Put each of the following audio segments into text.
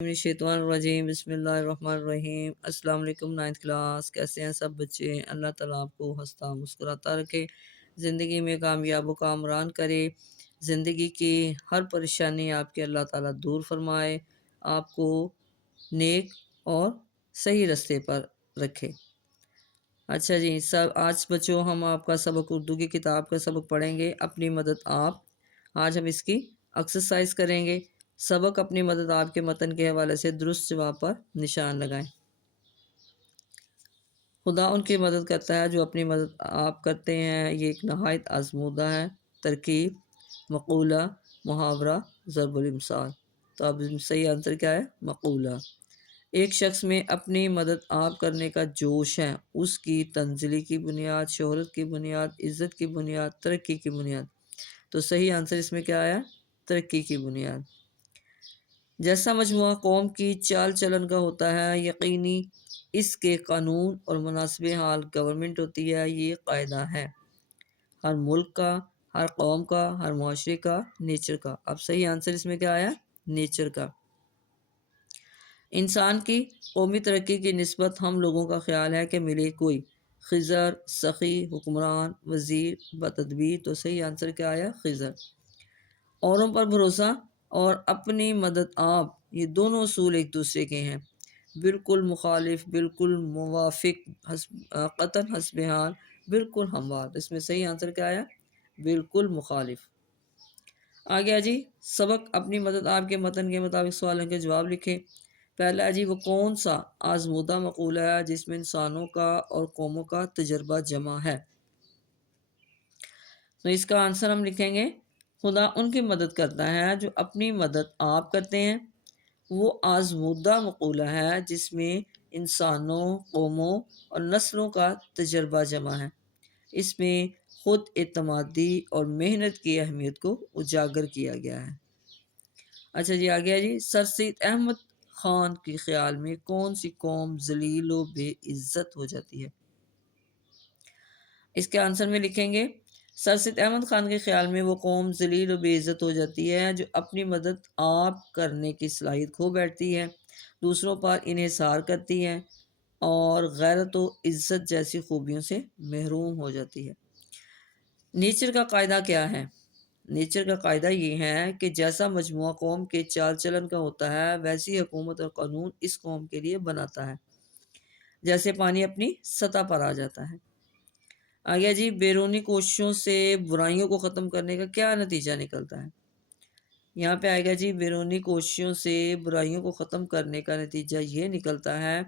الرجیم بسم اللہ الرحمن الرحیم۔ السلام علیکم، 9th کلاس، کیسے ہیں سب بچے؟ اللہ تعالیٰ آپ کو ہنستا مسکراتا رکھے، زندگی میں کامیاب و کامران کرے، زندگی کی ہر پریشانی آپ کے اللہ تعالیٰ دور فرمائے، آپ کو نیک اور صحیح رستے پر رکھے۔ اچھا جی، آج بچوں ہم آپ کا سبق اردو کی کتاب کا سبق پڑھیں گے، اپنی مدد آپ۔ آج ہم اس کی ایکسرسائز کریں گے۔ سبق اپنی مدد آپ کے متن کے حوالے سے درست جواب پر نشان لگائیں۔ خدا ان کی مدد کرتا ہے جو اپنی مدد آپ کرتے ہیں۔ یہ ایک نہایت آزمودہ ہے۔ ترکیب، مقولہ، محاورہ، ضرب المثال۔ تو اب صحیح آنسر کیا ہے؟ مقولہ۔ ایک شخص میں اپنی مدد آپ کرنے کا جوش ہے، اس کی تنزلی کی بنیاد، شہرت کی بنیاد، عزت کی بنیاد، ترقی کی بنیاد۔ تو صحیح آنسر اس میں کیا آیا؟ ترقی کی بنیاد۔ جیسا مجموعہ قوم کی چال چلن کا ہوتا ہے، یقینی اس کے قانون اور مناسب حال گورنمنٹ ہوتی ہے۔ یہ قاعدہ ہے ہر ملک کا، ہر قوم کا، ہر معاشرے کا، نیچر کا۔ اب صحیح آنسر اس میں کیا آیا؟ نیچر کا۔ انسان کی قومی ترقی کی نسبت ہم لوگوں کا خیال ہے کہ ملے کوئی خضر، سخی، حکمران، وزیر، بتدبیر۔ تو صحیح آنسر کیا آیا؟ خضر۔ اوروں پر بھروسہ اور اپنی مدد آپ، یہ دونوں اصول ایک دوسرے کے ہیں، بالکل مخالف، بالکل موافق، قطعاً حسب حال، بالکل ہموار۔ اس میں صحیح آنسر کیا آیا؟ بالکل مخالف۔ آ گیا جی، سبق اپنی مدد آپ کے متن کے مطابق سوالوں کے جواب لکھیں۔ پہلا جی، وہ کون سا آزمودہ مقولہ ہے جس میں انسانوں کا اور قوموں کا تجربہ جمع ہے؟ تو اس کا آنسر ہم لکھیں گے، خدا ان کی مدد کرتا ہے جو اپنی مدد آپ کرتے ہیں۔ وہ آزمودہ مقولہ ہے جس میں انسانوں، قوموں اور نسلوں کا تجربہ جمع ہے۔ اس میں خود اعتمادی اور محنت کی اہمیت کو اجاگر کیا گیا ہے۔ اچھا جی، آ گیا جی، سر سید احمد خان کے خیال میں کون سی قوم ذلیل و بے عزت ہو جاتی ہے؟ اس کے آنسر میں لکھیں گے، سر سید احمد خان کے خیال میں وہ قوم ذلیل و بے عزت ہو جاتی ہے جو اپنی مدد آپ کرنے کی صلاحیت کھو بیٹھتی ہے، دوسروں پر انحصار کرتی ہے اور غیرت و عزت جیسی خوبیوں سے محروم ہو جاتی ہے۔ نیچر کا قاعدہ کیا ہے؟ نیچر کا قاعدہ یہ ہے کہ جیسا مجموعہ قوم کے چال چلن کا ہوتا ہے، ویسی حکومت اور قانون اس قوم کے لیے بناتا ہے، جیسے پانی اپنی سطح پر آ جاتا ہے۔ آگیا جی، بیرونی کوششوں سے برائیوں کو ختم کرنے کا کیا نتیجہ نکلتا ہے؟ یہاں پہ آئے گا جی، بیرونی کوششوں سے برائیوں کو ختم کرنے کا نتیجہ یہ نکلتا ہے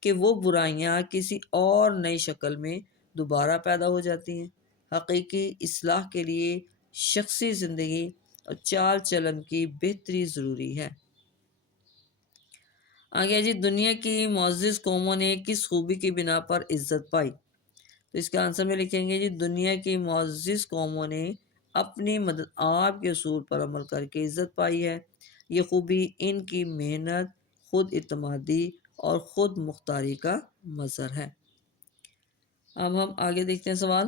کہ وہ برائیاں کسی اور نئی شکل میں دوبارہ پیدا ہو جاتی ہیں۔ حقیقی اصلاح کے لیے شخصی زندگی اور چال چلن کی بہتری ضروری ہے۔ آگیا جی، دنیا کی معزز قوموں نے کس خوبی کی بنا پر عزت پائی؟ تو اس کا آنسر میں لکھیں گے جی، دنیا کی معزز قوموں نے اپنی مدد آپ کے اصول پر عمل کر کے عزت پائی ہے۔ یہ خوبی ان کی محنت، خود اعتمادی اور خود مختاری کا مظہر ہے۔ اب ہم آگے دیکھتے ہیں سوال۔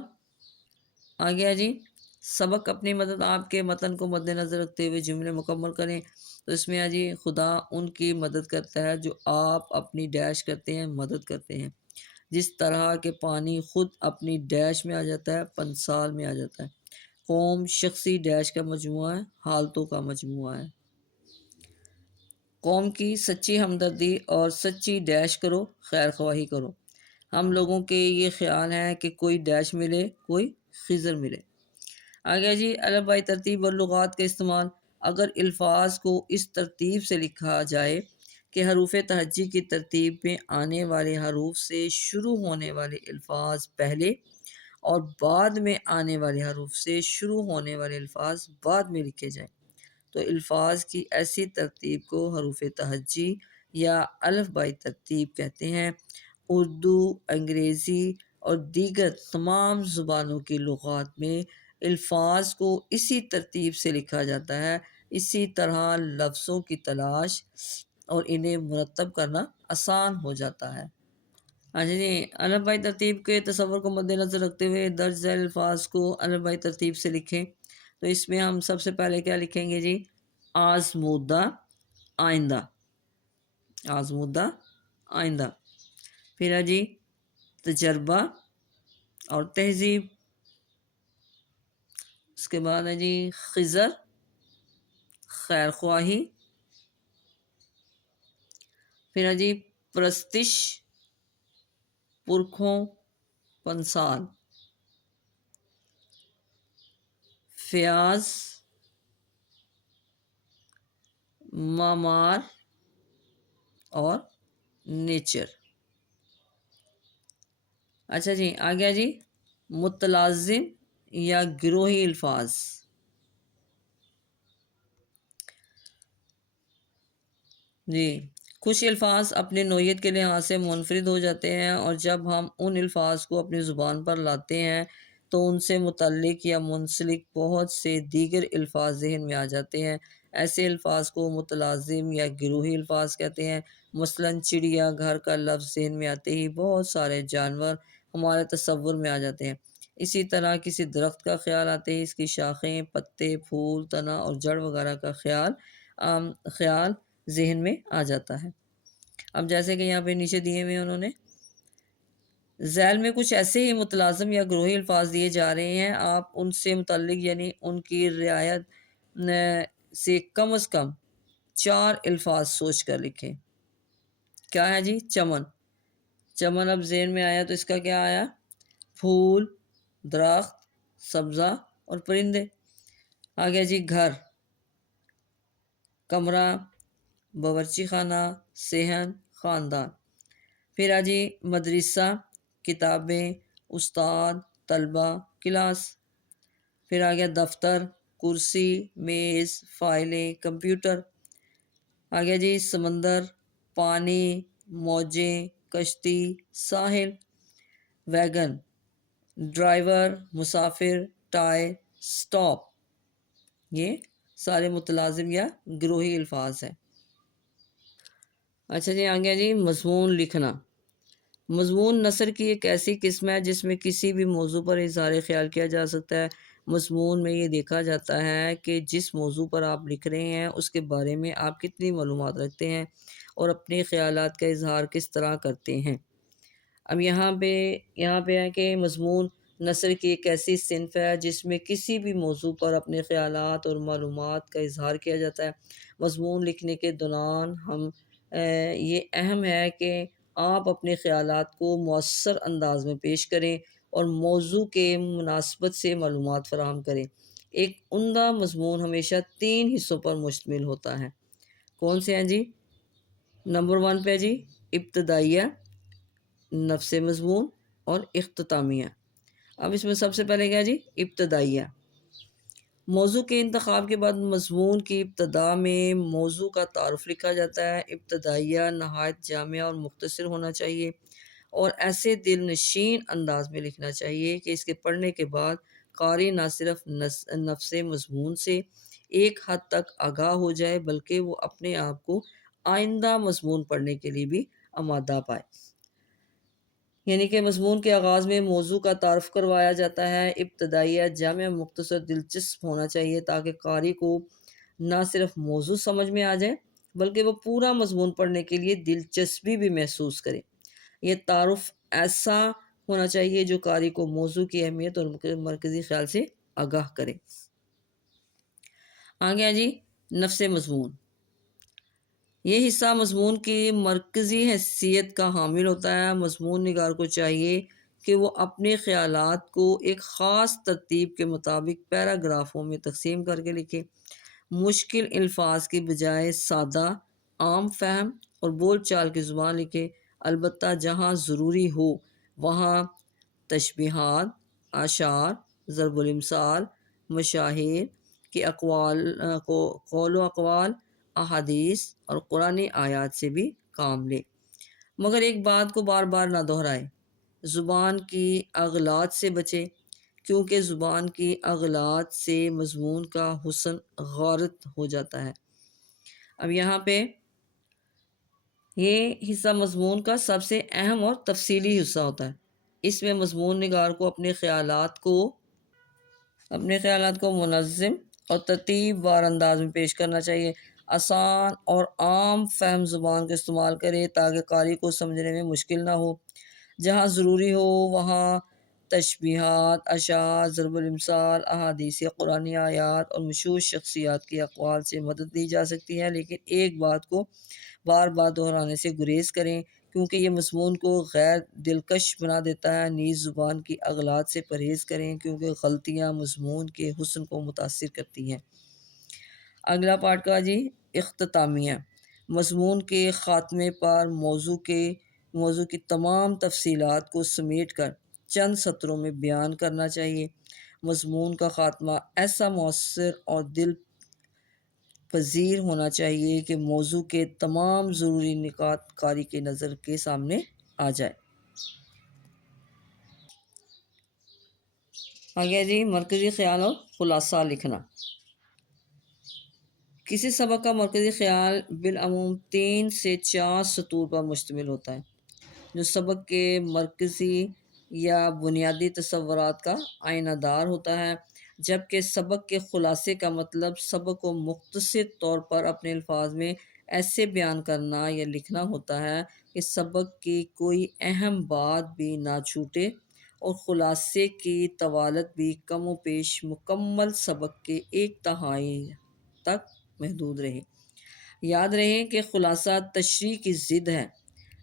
آگیا جی، سبق اپنی مدد آپ کے متن کو مد نظر رکھتے ہوئے جملے مکمل کریں۔ تو اس میں جی، خدا ان کی مدد کرتا ہے جو آپ اپنی ڈیش کرتے ہیں، مدد کرتے ہیں، جس طرح کہ پانی خود اپنی ڈیش میں آ جاتا ہے، پنسال میں آ جاتا ہے۔ قوم شخصی ڈیش کا مجموعہ ہے، حالتوں کا مجموعہ ہے۔ قوم کی سچی ہمدردی اور سچی ڈیش کرو، خیر خواہی کرو۔ ہم لوگوں کے یہ خیال ہے کہ کوئی ڈیش ملے، کوئی خضر ملے۔ آگے جی، الفبائی ترتیب اور لغات کا استعمال۔ اگر الفاظ کو اس ترتیب سے لکھا جائے کہ حروف تہجی کی ترتیب میں آنے والے حروف سے شروع ہونے والے الفاظ پہلے اور بعد میں آنے والے حروف سے شروع ہونے والے الفاظ بعد میں لکھے جائیں تو الفاظ کی ایسی ترتیب کو حروف تہجی یا الفبائی ترتیب کہتے ہیں۔ اردو، انگریزی اور دیگر تمام زبانوں کی لغات میں الفاظ کو اسی ترتیب سے لکھا جاتا ہے۔ اسی طرح لفظوں کی تلاش اور انہیں مرتب کرنا آسان ہو جاتا ہے۔ اچھا جی، الفبائی ترتیب کے تصور کو مد نظر رکھتے ہوئے درج ذیل الفاظ کو الفبائی ترتیب سے لکھیں۔ تو اس میں ہم سب سے پہلے کیا لکھیں گے جی؟ آزمودہ، آئندہ۔ آزمودہ آئندہ. پھر ہے جی تجربہ اور تہذیب. اس کے بعد ہے جی خضر خیر خواہی. پھر ہے جی پرستش پرکھوں پنسال. فیاض معمار اور نیچر. اچھا جی آ گیا جی متلازم یا گروہی الفاظ. جی کچھ الفاظ اپنے نوعیت کے لحاظ سے منفرد ہو جاتے ہیں، اور جب ہم ان الفاظ کو اپنی زبان پر لاتے ہیں تو ان سے متعلق یا منسلک بہت سے دیگر الفاظ ذہن میں آ جاتے ہیں. ایسے الفاظ کو متلازم یا گروہی الفاظ کہتے ہیں. مثلاً چڑیا گھر کا لفظ ذہن میں آتے ہی بہت سارے جانور ہمارے تصور میں آ جاتے ہیں. اسی طرح کسی درخت کا خیال آتے ہی اس کی شاخیں، پتے، پھول، تنا اور جڑ وغیرہ کا خیال ذہن میں آ جاتا ہے. اب جیسے کہ یہاں پہ نیچے دیے ہوئے انہوں نے ذیل میں کچھ ایسے ہی متلازم یا گروہی الفاظ دیے جا رہے ہیں. آپ ان سے متعلق یعنی ان کی رعایت سے کم از کم 4 الفاظ سوچ کر لکھیں. کیا ہے جی چمن. چمن اب ذہن میں آیا تو اس کا کیا آیا؟ پھول، درخت، سبزہ اور پرندے. آ گیا جی گھر، کمرہ، باورچی خانہ، صحن، خاندان. پھر آ جی مدرسہ، کتابیں، استاد، طلبہ، کلاس. پھر آ گیا دفتر، کرسی، میز، فائلیں، کمپیوٹر. آ گیا جی سمندر، پانی، موجیں، کشتی، ساحل. ویگن، ڈرائیور، مسافر، ٹائر، سٹاپ. یہ سارے متلازم یا گروہی الفاظ ہیں. اچھا جی آ گیا جی مضمون لکھنا. مضمون نثر کی ایک ایسی قسم ہے جس میں کسی بھی موضوع پر اظہار خیال کیا جا سکتا ہے. مضمون میں یہ دیکھا جاتا ہے کہ جس موضوع پر آپ لکھ رہے ہیں اس کے بارے میں آپ کتنی معلومات رکھتے ہیں اور اپنے خیالات کا اظہار کس طرح کرتے ہیں. اب یہاں پہ ہے کہ مضمون نثر کی ایک ایسی صنف ہے جس میں کسی بھی موضوع پر اپنے خیالات اور معلومات کا اظہار کیا جاتا ہے. مضمون لکھنے کے دوران یہ اہم ہے کہ آپ اپنے خیالات کو مؤثر انداز میں پیش کریں اور موضوع کے مناسبت سے معلومات فراہم کریں. ایک عمدہ مضمون ہمیشہ 3 حصوں پر مشتمل ہوتا ہے. کون سے ہیں جی؟ نمبر 1 پہ جی ابتدائیہ، نفس مضمون اور اختتامیہ. اب اس میں سب سے پہلے کیا جی ابتدائیہ. موضوع کے انتخاب کے بعد مضمون کی ابتدا میں موضوع کا تعارف لکھا جاتا ہے. ابتدائیہ نہایت جامع اور مختصر ہونا چاہیے اور ایسے دل نشین انداز میں لکھنا چاہیے کہ اس کے پڑھنے کے بعد قاری نہ صرف نفس مضمون سے ایک حد تک آگاہ ہو جائے بلکہ وہ اپنے آپ کو آئندہ مضمون پڑھنے کے لیے بھی آمادہ پائے. یعنی کہ مضمون کے آغاز میں موضوع کا تعارف کروایا جاتا ہے. ابتدائیہ جامع، مختصر، دلچسپ ہونا چاہیے تاکہ قاری کو نہ صرف موضوع سمجھ میں آ جائے بلکہ وہ پورا مضمون پڑھنے کے لیے دلچسپی بھی محسوس کرے. یہ تعارف ایسا ہونا چاہیے جو قاری کو موضوع کی اہمیت اور مرکزی خیال سے آگاہ کرے. آ گیا جی نفس مضمون. یہ حصہ مضمون کی مرکزی حیثیت کا حامل ہوتا ہے. مضمون نگار کو چاہیے کہ وہ اپنے خیالات کو ایک خاص ترتیب کے مطابق پیراگرافوں میں تقسیم کر کے لکھے. مشکل الفاظ کی بجائے سادہ، عام فہم اور بول چال کی زبان لکھے. البتہ جہاں ضروری ہو وہاں تشبیہات، اشعار، ضرب الامثال، مشاہیر کے قول و اقوال، احادیث اور قرآنی آیات سے بھی کام لے. مگر ایک بات کو بار بار نہ دہرائے، زبان کی اغلاط سے بچے کیونکہ زبان کی اغلاط سے مضمون کا حسن غارت ہو جاتا ہے. اب یہاں پہ یہ حصہ مضمون کا سب سے اہم اور تفصیلی حصہ ہوتا ہے. اس میں مضمون نگار کو اپنے خیالات کو منظم اور ترتیب وار انداز میں پیش کرنا چاہیے. آسان اور عام فہم زبان کا استعمال کرے تاکہ قاری کو سمجھنے میں مشکل نہ ہو۔ جہاں ضروری ہو وہاں تشبیہات، اشعار، ضرب الامثال، احادیث قرآنی آیات اور مشہور شخصیات کے اقوال سے مدد لی جا سکتی ہے، لیکن ایک بات کو بار بار دہرانے سے گریز کریں کیونکہ یہ مضمون کو غیر دلکش بنا دیتا ہے۔ نیز زبان کی اغلاط سے پرہیز کریں کیونکہ غلطیاں مضمون کے حسن کو متاثر کرتی ہیں۔ اگلا پارٹ کا جی اختتامیہ۔ مضمون کے خاتمے پر موضوع کی تمام تفصیلات کو سمیٹ کر چند سطروں میں بیان کرنا چاہیے۔ مضمون کا خاتمہ ایسا مؤثر اور دل پذیر ہونا چاہیے کہ موضوع کے تمام ضروری نکات قاری کے نظر کے سامنے آ جائے۔ آگے جی مرکزی خیال اور خلاصہ لکھنا۔ کسی سبق کا مرکزی خیال بالعموم 3 سے 4 سطور پر مشتمل ہوتا ہے، جو سبق کے مرکزی یا بنیادی تصورات کا آئینہ دار ہوتا ہے، جبکہ سبق کے خلاصے کا مطلب سبق کو مختصر طور پر اپنے الفاظ میں ایسے بیان کرنا یا لکھنا ہوتا ہے کہ سبق کی کوئی اہم بات بھی نہ چھوٹے اور خلاصے کی طوالت بھی کم و بیش مکمل سبق کے ایک تہائی تک محدود رہے۔ یاد رہے کہ خلاصہ تشریح کی ضد ہے،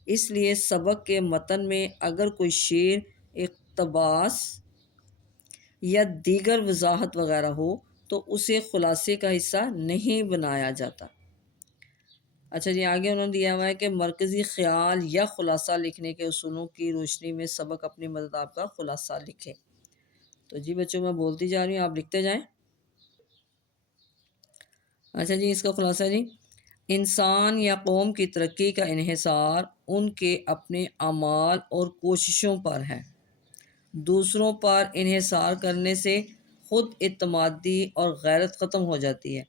اس لیے سبق کے متن میں اگر کوئی شعر، اقتباس یا دیگر وضاحت وغیرہ ہو تو اسے خلاصے کا حصہ نہیں بنایا جاتا۔ اچھا جی آگے انہوں نے دیا ہوا ہے کہ مرکزی خیال یا خلاصہ لکھنے کے اصولوں کی روشنی میں سبق اپنی مدد آپ کا خلاصہ لکھے۔ تو جی بچوں میں بولتی جا رہی ہوں، آپ لکھتے جائیں۔ اچھا جی اس کا خلاصہ جی، انسان یا قوم کی ترقی کا انحصار ان کے اپنے اعمال اور کوششوں پر ہے۔ دوسروں پر انحصار کرنے سے خود اعتمادی اور غیرت ختم ہو جاتی ہے۔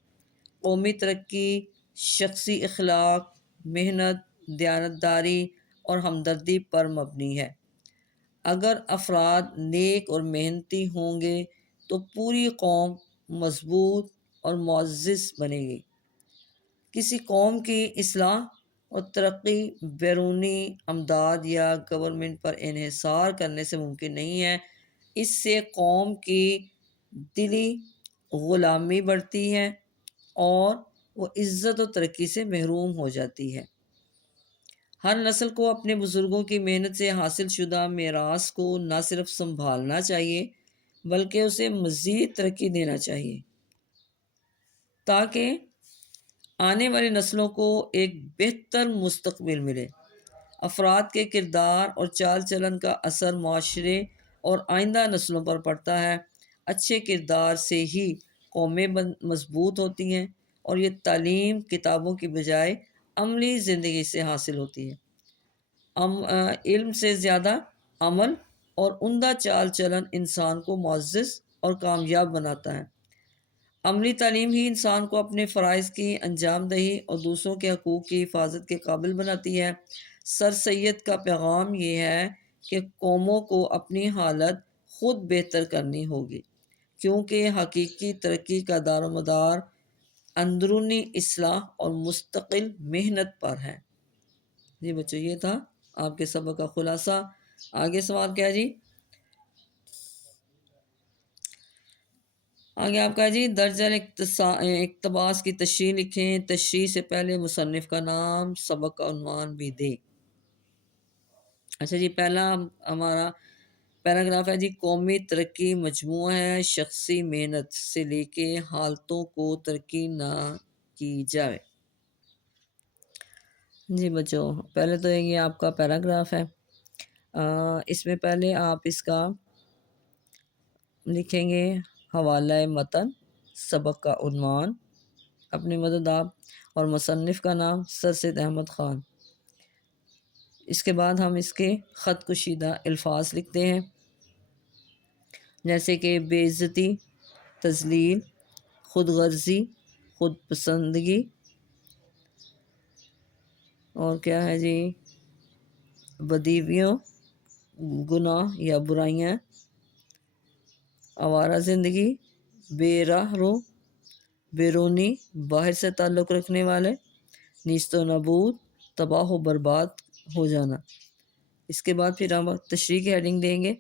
قومی ترقی شخصی اخلاق، محنت، دیانتداری اور ہمدردی پر مبنی ہے۔ اگر افراد نیک اور محنتی ہوں گے تو پوری قوم مضبوط اور معزز بنے گی۔ کسی قوم کی اصلاح اور ترقی بیرونی امداد یا گورنمنٹ پر انحصار کرنے سے ممکن نہیں ہے۔ اس سے قوم کی دلی غلامی بڑھتی ہے اور وہ عزت و ترقی سے محروم ہو جاتی ہے۔ ہر نسل کو اپنے بزرگوں کی محنت سے حاصل شدہ میراث کو نہ صرف سنبھالنا چاہیے بلکہ اسے مزید ترقی دینا چاہیے تاکہ آنے والی نسلوں کو ایک بہتر مستقبل ملے۔ افراد کے کردار اور چال چلن کا اثر معاشرے اور آئندہ نسلوں پر پڑتا ہے۔ اچھے کردار سے ہی قومیں مضبوط ہوتی ہیں اور یہ تعلیم کتابوں کی بجائے عملی زندگی سے حاصل ہوتی ہے۔ علم سے زیادہ عمل اور عمدہ چال چلن انسان کو معزز اور کامیاب بناتا ہے۔ عملی تعلیم ہی انسان کو اپنے فرائض کی انجام دہی اور دوسروں کے حقوق کی حفاظت کے قابل بناتی ہے۔ سر سید کا پیغام یہ ہے کہ قوموں کو اپنی حالت خود بہتر کرنی ہوگی کیونکہ حقیقی ترقی کا دار و مدار اندرونی اصلاح اور مستقل محنت پر ہے۔ جی بچوں یہ تھا آپ کے سبق کا خلاصہ۔ آگے سوال کیا جی؟ آگے آپ کا جی درجہ اقتباس کی تشریح لکھیں۔ تشریح سے پہلے مصنف کا نام، سبق کا عنوان بھی دیں۔ اچھا جی پہلا ہمارا پیراگراف ہے جی، قومی ترقی مجموعہ ہے شخصی محنت سے لے کے حالتوں کو ترقی نہ کی جائے۔ جی بچوں پہلے تو یہ آپ کا پیراگراف ہے، اس میں پہلے آپ اس کا لکھیں گے حوالہ متن، سبق کا عنوان، اپنی مدد آپ اور مصنف کا نام سر سید احمد خان۔ اس کے بعد ہم اس کے خط کشیدہ الفاظ لکھتے ہیں جیسے کہ بے عزتی، تذلیل، خود غرضی، خود پسندگی، اور کیا ہے جی بدیویوں، گناہ یا برائیاں، آوارہ زندگی، بے راہ رو، بیرونی باہر سے تعلق رکھنے والے، نیست و نابود تباہ و برباد ہو جانا۔ اس کے بعد پھر ہم تشریح کی ہیڈنگ دیں گے۔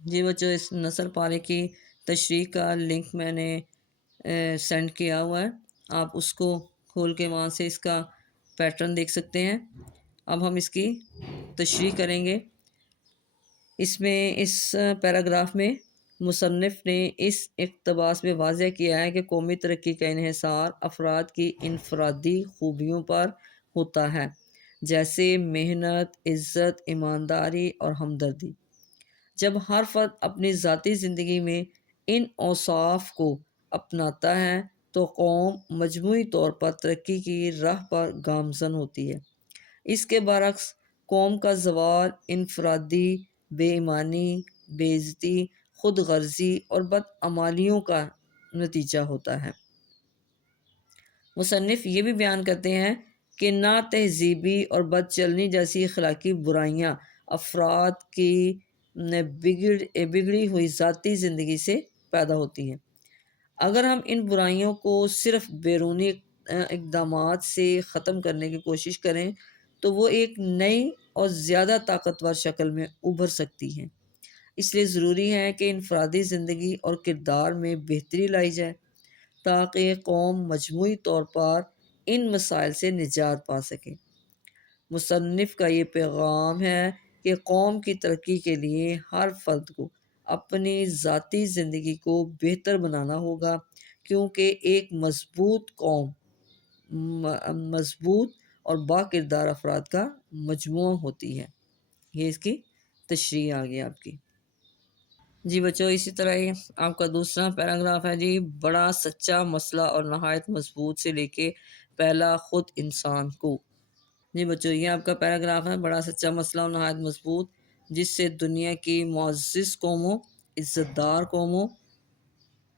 جی بچوں، اس نثر پارے کی تشریح کا لنک میں نے سینڈ کیا ہوا ہے، آپ اس کو کھول کے وہاں سے اس کا پیٹرن دیکھ سکتے ہیں۔ اب ہم اس کی تشریح کریں گے۔ اس پیراگراف میں مصنف نے اس اقتباس میں واضح کیا ہے کہ قومی ترقی کا انحصار افراد کی انفرادی خوبیوں پر ہوتا ہے، جیسے محنت، عزت، ایمانداری اور ہمدردی۔ جب ہر فرد اپنی ذاتی زندگی میں ان اوصاف کو اپناتا ہے تو قوم مجموعی طور پر ترقی کی راہ پر گامزن ہوتی ہے۔ اس کے برعکس قوم کا زوال انفرادی بے ایمانی، بے عزتی، خود غرضی اور بدعمالیوں کا نتیجہ ہوتا ہے۔ مصنف یہ بھی بیان کرتے ہیں کہ نا تہذیبی اور بد چلنی جیسی اخلاقی برائیاں افراد کی بگڑی ہوئی ذاتی زندگی سے پیدا ہوتی ہیں۔ اگر ہم ان برائیوں کو صرف بیرونی اقدامات سے ختم کرنے کی کوشش کریں تو وہ ایک نئی اور زیادہ طاقتور شکل میں ابھر سکتی ہیں۔ اس لیے ضروری ہے کہ انفرادی زندگی اور کردار میں بہتری لائی جائے تاکہ قوم مجموعی طور پر ان مسائل سے نجات پا سکے۔ مصنف کا یہ پیغام ہے کہ قوم کی ترقی کے لیے ہر فرد کو اپنی ذاتی زندگی کو بہتر بنانا ہوگا، کیونکہ ایک مضبوط قوم مضبوط اور با کردار افراد کا مجموعہ ہوتی ہے۔ یہ اس کی تشریح آ گئی آپ کی۔ جی بچوں، اسی طرح ہی آپ کا دوسرا پیراگراف ہے جی، بڑا سچا مسئلہ اور نہایت مضبوط سے لے کے پہلا خود انسان کو۔ جی بچوں، یہ آپ کا پیراگراف ہے، بڑا سچا مسئلہ اور نہایت مضبوط، جس سے دنیا کی معزز قوموں، عزت دار قوموں،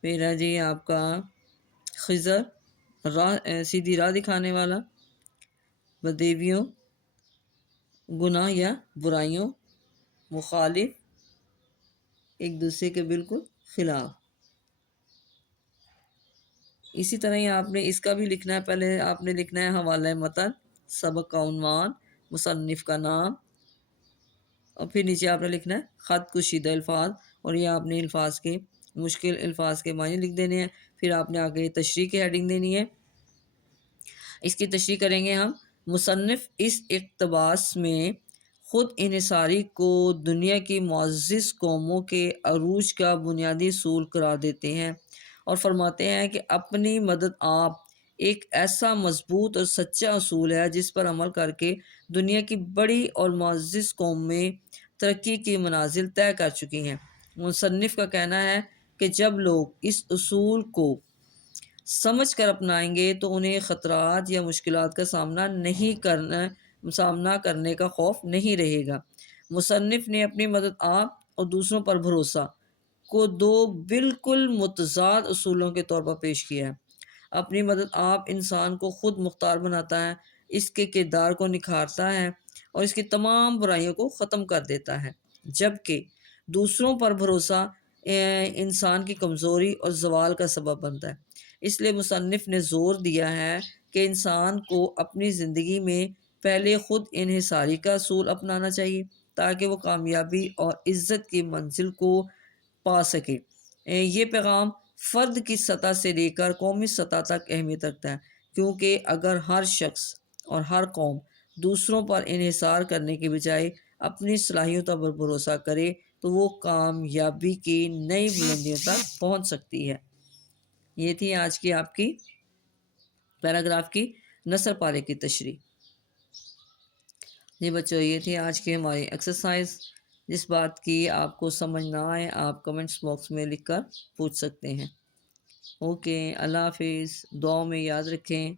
پھر ہے جی آپ کا خضر، سیدھی راہ دکھانے والا، بدیویوں، گناہ یا برائیوں، مخالف، ایک دوسرے کے بالکل خلاف۔ اسی طرح ہی آپ نے اس کا بھی لکھنا ہے، پہلے آپ نے لکھنا ہے حوالہ متن، سبق کا عنوان، مصنف کا نام، اور پھر نیچے آپ نے لکھنا ہے خط کشیدہ الفاظ، اور یہ آپ نے الفاظ کے مشکل الفاظ کے معنی لکھ دینے ہیں۔ پھر آپ نے آگے تشریح کی ہیڈنگ دینی ہے۔ اس کی تشریح کریں گے ہم۔ مصنف اس اقتباس میں خود انحصاری کو دنیا کی معزز قوموں کے عروج کا بنیادی اصول قرار دیتے ہیں اور فرماتے ہیں کہ اپنی مدد آپ ایک ایسا مضبوط اور سچا اصول ہے جس پر عمل کر کے دنیا کی بڑی اور معزز قومیں ترقی کی منازل طے کر چکی ہیں۔ مصنف کا کہنا ہے کہ جب لوگ اس اصول کو سمجھ کر اپنائیں گے تو انہیں خطرات یا مشکلات کا سامنا کرنے کا خوف نہیں رہے گا۔ مصنف نے اپنی مدد آپ اور دوسروں پر بھروسہ کو دو بالکل متضاد اصولوں کے طور پر پیش کیا ہے۔ اپنی مدد آپ انسان کو خود مختار بناتا ہے، اس کے کردار کو نکھارتا ہے اور اس کی تمام برائیوں کو ختم کر دیتا ہے، جبکہ دوسروں پر بھروسہ انسان کی کمزوری اور زوال کا سبب بنتا ہے۔ اس لیے مصنف نے زور دیا ہے کہ انسان کو اپنی زندگی میں پہلے خود انحصاری کا اصول اپنانا چاہیے تاکہ وہ کامیابی اور عزت کی منزل کو پا سکے۔ یہ پیغام فرد کی سطح سے لے کر قومی سطح تک اہمیت رکھتا ہے، کیونکہ اگر ہر شخص اور ہر قوم دوسروں پر انحصار کرنے کے بجائے اپنی صلاحیتوں پر بھروسہ کرے تو وہ کامیابی کی نئی بلندیوں تک پہنچ سکتی ہے۔ یہ تھی آج کی آپ کی پیراگراف کی نثر پارے کی تشریح۔ جی بچوں، یہ تھی آج کی ہماری ایکسرسائز۔ جس بات کی آپ کو سمجھ نہ آئے آپ کمنٹس باکس میں لکھ کر پوچھ سکتے ہیں۔ اوکے، اللہ حافظ، دعاؤں میں یاد رکھیں۔